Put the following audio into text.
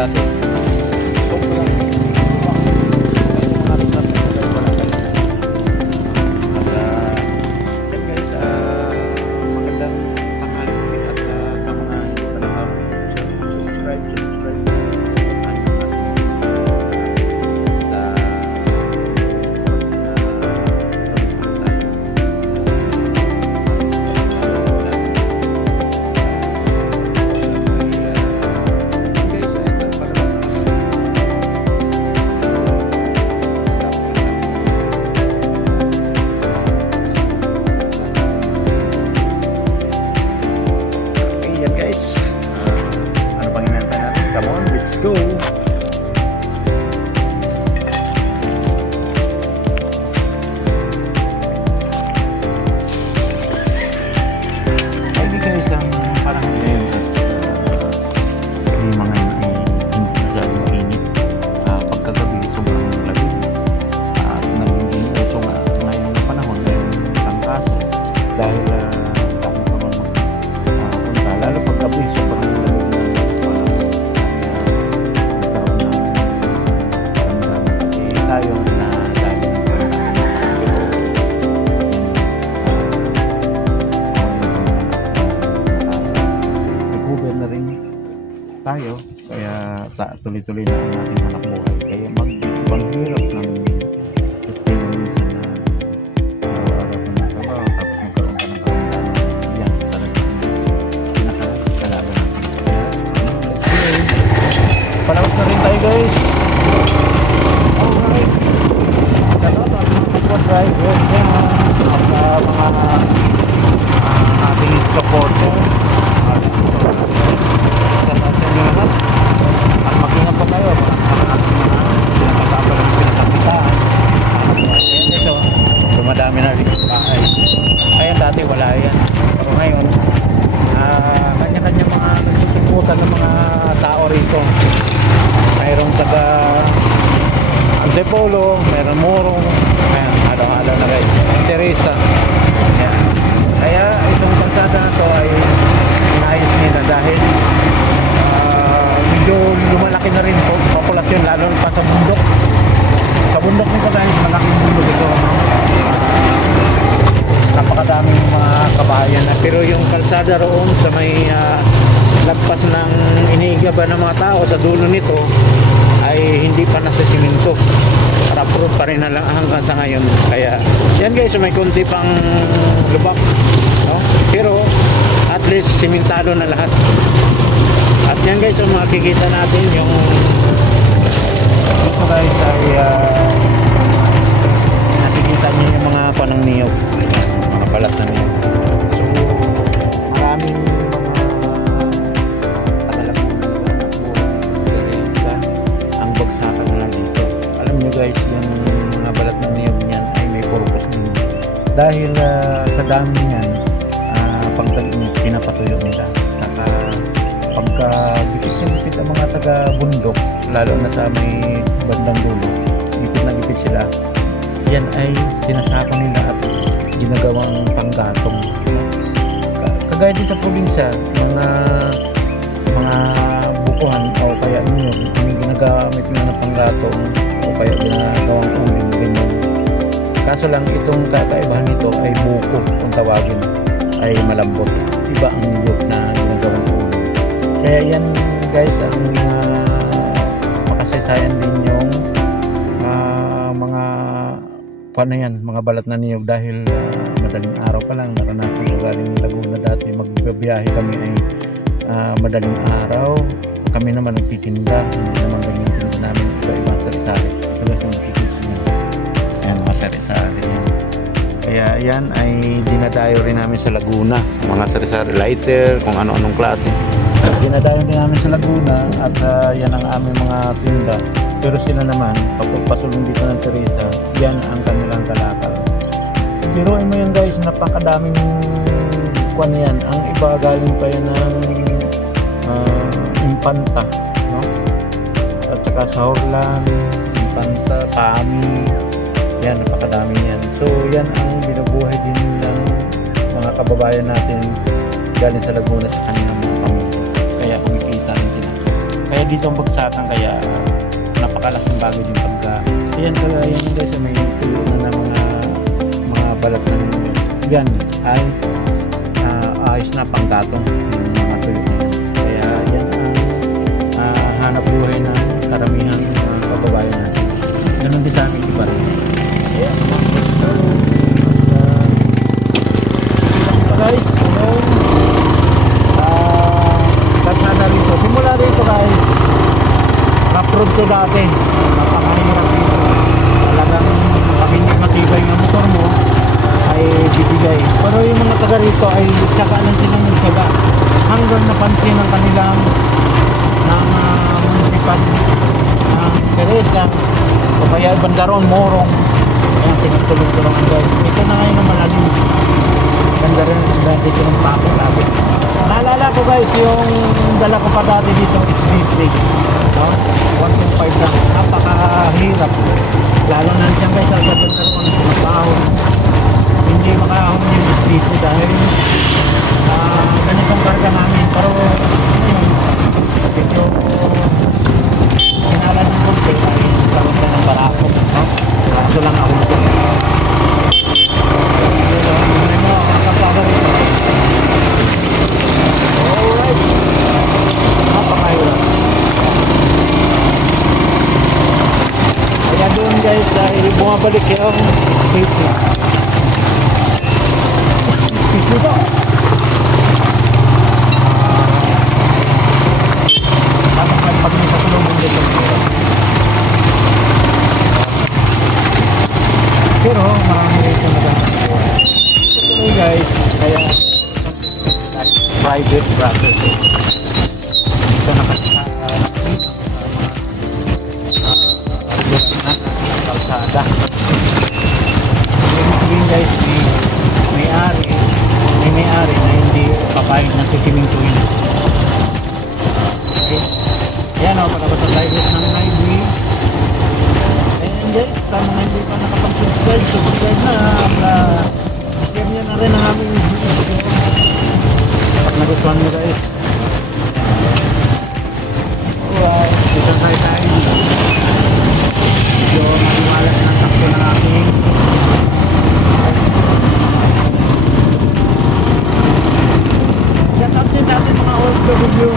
dati. Go! Ay, guys, ang parang ngayon yung mga hindi masyadong init. Pagkagabi, sobrang lamig. At naging ito nga ngayon na panahon, ngayon ang kaso. Dahil dami naman punta. Lalo paggabi, sobrang lamig na tayo na dahil nag-Uber na rin tayo, kaya tuloy-tuloy na ang ating hanap buhay, kaya maghirap ng sustainability na araw na trabaho tapos magkaroon ka ng karamdaman. Yan talaga pinakakalaban natin. Palawag na rin tayo, guys. Alright, drive yun yan at mga ating supporter at mag-ingat pa tayo ang ating mga pinakasama ng pinasakitaan. Ito, dumadami na rin bahay. Ayan, dati wala yan, pero ngayon kanya-kanya mga nagsusuputan ng mga tao rito. Mayroong taga Antipolo, meron Morong, ayan, alaw-alaw na guys, Teresa. Ayan. Kaya itong kalsada na to ay inayos nila dahil medyo lumalaki na rin po populasyon, lalo pa sa bundok. Sa bundok nito guys, malaking bundok ito. Napakadaming mga kabahayan na, pero yung kalsada roon sa may lagpas ng iniigaba ng mga tao sa dulo nito ay hindi pa nasa simento, rough pa rin na lang hanggang sa ngayon. Kaya yan guys, may konti pang lubak, no? Pero at least simentado na lahat. At yan guys, yung makikita natin yung ito guys ay nakikita nyo yung mga panang niyog, mga balat na niyog. So maraming guys, yung mga balat ng niyog niyan ay may purpose din dahil sa dami niyan pag tag-init pinapatuyo nila. Saka pagka gipit ang mga taga bundok, lalo na sa may bandang dulo, gipit na gipit sila, yan ay sinasako nila at ginagawang panggatong. Kagaya din sa probinsya, mga bukuhan o kaya niyog, yung ginagamit nila ng panggatong o kaya ginagawang uling, ganyan. Kaso lang itong kakaibahan nito ay buko kung tawagin, ay malambot. Iba ang niyog na ginagawang uling. Kaya yan guys, ang makasaysayan din yung mga paano yan, mga balat na niyog dahil madaling araw pa lang naranasan ko galing Laguna dati, magbibiyahe kami ay madaling araw, kami naman nagtitinda, hindi naman ganyan tinda namin iba-ibang sari-sari. Ito guys yung makikita nyo, ayan, mga sari-sari yan. Kaya yan ay dinadayo rin namin sa Laguna, mga sari-sari, lighter, kung ano-anong klase. Dinadayo din namin sa Laguna at yan ang aming mga tinda. Pero sila naman, pagpasulong dito ng Teresa, yan ang kanilang kalakal. Biruin mo yan guys, napakadaming kwan yan. Ang iba galing pa yan ng Impanta, no? At saka sa Horlan, Impanta, Pami, yan, napakadami yan. So yan ang binubuhay din ng mga kababayan natin galing sa Laguna sa kanilang mga pamilya. Kaya kumikita rin sila. Kaya dito ang bagsakan kaya napakalaking bagay yung pagka. Ayan kaya yan guys, may tuyo na ng mga balat ng yan ay ayos na panggatong yung mga tuyo na yan. Kaya yan ang hanap buhay ng karamihan mga kababayan natin. Ganun din sa amin iba rin. Ayan. Guys, yung kalsada rito. Simula rito guys, rough road to dati. Napakahirap dito. Talagang pag hindi matibay ng motor mo ay bibigay. Pero yung mga taga rito ay saka lang silang nagsaga hanggang napansin ang kanilang ng municipal ng Teresa o kaya Bandaron, Morong. Ayan, tinutulong-tulungan guys. Ito na ngayon ang malalim. Ganda rin ang dati ko ng pako natin. Naalala ko guys, yung dala ko pa dati dito is big. No? 1.5 lang. Napakahirap. Lalo na dyan guys, sa Bandaron kung sinapahon. Hindi makahon yung dito dahil ganitong karga namin. Pero dito sinala ng konti ay karoon na ng barako. No? Kaso lang ako dito. Alright. Napakahirap. Kaya doon guys dahil bumabalik yung safety. Safety ba? Tapos pag may patulungan dito. Pero marami rito nagkakakuha. Ito guys, kaya private property. Ito nakakita kalsada. Ibig sabihin guys, may-ari na hindi papayag na sisimintuin. Okay. Yan o, palabas ang private ng highway. And guys, tama na hindi pa nakapag-subscribe. Subscribe na. Share nyo na rin ang aming video. Pag nagustuhan mo guys. Alright, dito tayo. Medyo maliwalas ng takbo ng aking shout out din natin mga OFW